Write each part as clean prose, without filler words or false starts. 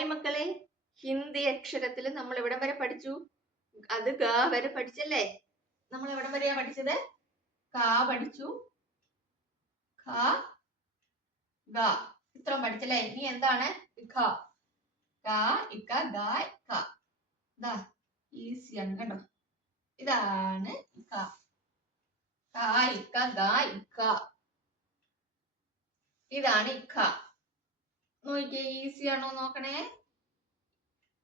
Hi മക്കളെ, ഹിന്ദി അക്ഷരത്തിൽ നമ്മൾ എവിടം വരെ പഠിച്ചു? അത് ഗ വരെ പഠിച്ചല്ലേ? നമ്മൾ എവിടം വരെയാ പഠിച്ചത്? ക പഠിച്ചു, ഖ, ഗ, ഇത്രയും പഠിച്ചല്ലേ? ഇനി എന്താണ് ഖ? ക, ഇക്ക, ഗ, ഖ. ഇതാ ഈസിയാണ് കേട്ടോ. ഇതാണ് ഖ. ക, ഇക്ക, ഗ, ഇക്ക. ഇതാണ് ഇഖ. നോക്കിയേ, ഈസി ആണോ നോക്കണേ.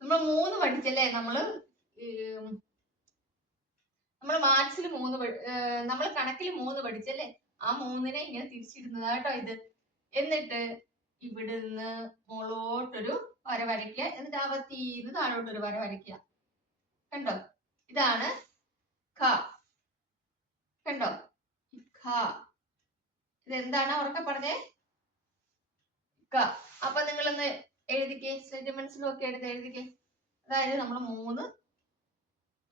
നമ്മൾ 3 പഠിച്ചല്ലേ? നമ്മള് മാത്സിൽ 3 നമ്മൾ കണക്കിൽ 3 പഠിച്ചല്ലേ? ആ 3നെ ഇങ്ങനെ തിരിച്ചിടുന്നതാ കേട്ടോ ഇത്. എന്നിട്ട് ഇവിടുന്ന് മുകളോട്ടൊരു വര വരയ്ക്കുക, എന്നിട്ട് അവത്തീന്ന് താഴോട്ടൊരു വര വരയ്ക്കുക. കണ്ടോ? ഇതാണ് ഖ. കണ്ടോ? ഖ. ഇതെന്താണ് ഉറക്കെ പറഞ്ഞേ? ഖ. അപ്പൊ നിങ്ങളൊന്ന് എഴുതിക്കേ, സെന്റിമെന്റ്സിലൊക്കെ എടുത്ത് എഴുതിക്കേ. അതായത് നമ്മൾ 3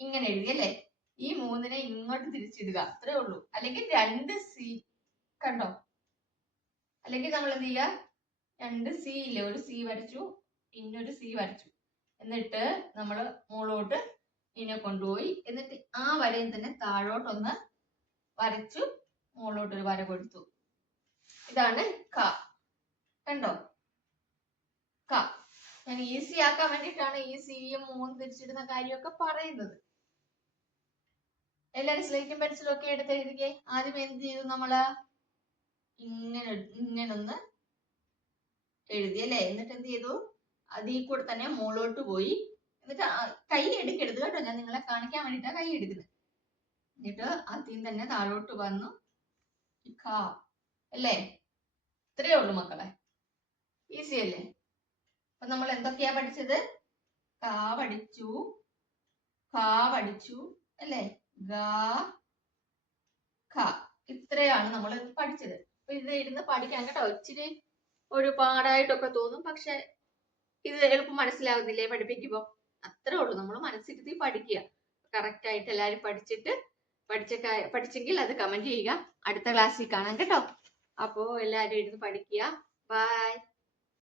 ഇങ്ങനെ എഴുതി അല്ലേ? ഈ 3നെ ഇങ്ങോട്ട് തിരിച്ചിടുക, അത്രേ ഉള്ളൂ. അല്ലെങ്കിൽ 2 സി. കണ്ടോ? അല്ലെങ്കിൽ നമ്മൾ എന്ത് ചെയ്യുക? 2 സി ഇല്ലേ? ഒരു സി വരച്ചു, പിന്നൊരു സി വരച്ചു, എന്നിട്ട് നമ്മൾ മുകളോട്ട് ഇതിനെ കൊണ്ടുപോയി, എന്നിട്ട് ആ വരയിൽ തന്നെ താഴോട്ടൊന്ന് വരച്ചു, മുകളോട്ടൊരു വര കൊടുത്തു. ഇതാണ് ഖ. കണ്ടോ? ഖ. ഞാൻ ഈസി ആക്കാൻ വേണ്ടിയിട്ടാണ് ഈ സിയും 3 തിരിച്ചിടുന്ന കാര്യമൊക്കെ പറയുന്നത്. എല്ലാരും സ്ലേറ്റും പെൻസിലും ഒക്കെ എടുത്ത് എഴുതിക്കേ. ആദ്യം എന്ത് ചെയ്തു? നമ്മള് ഇങ്ങനൊന്ന് എഴുതി അല്ലേ? എന്നിട്ട് എന്ത് ചെയ്തു? അതിൽ കൂടെ തന്നെ മുകളോട്ട് പോയി. എന്നിട്ട് കൈ എടുക്കരുത് കേട്ടോ, ഞാൻ നിങ്ങളെ കാണിക്കാൻ വേണ്ടിട്ടാ കൈ എടുക്കുന്നത്. എന്നിട്ട് അതിൽ തന്നെ താഴോട്ട് വന്നു ഖ അല്ലേ? ഇത്രയേ ഉള്ളൂ മക്കളെ, ഈസി അല്ലേ? അപ്പൊ നമ്മൾ എന്തൊക്കെയാ പഠിച്ചത്? ക പഠിച്ചു, ഖ പഠിച്ചു അല്ലേ? ഗ, ഖ. ഇത്രയാണ് നമ്മൾ പഠിച്ചത്. അപ്പൊ ഇത് ഇരുന്ന് പഠിക്കാൻ കേട്ടോ. ഇച്ചിരി ഒരു പാടായിട്ടൊക്കെ തോന്നും, പക്ഷെ ഇത് എളുപ്പം മനസ്സിലാവുന്നില്ലേ പഠിപ്പിക്കുമ്പോ? അത്രേ ഉള്ളൂ. നമ്മൾ മനസ്സിരുത്തി പഠിക്കുക. കറക്റ്റ് ആയിട്ട് എല്ലാരും പഠിച്ചെങ്കിൽ അത് കമന്റ് ചെയ്യുക. അടുത്ത ക്ലാസ്സിൽ കാണാം കേട്ടോ. അപ്പോ എല്ലാരും ഇരുന്ന് പഠിക്കുക. ബൈ.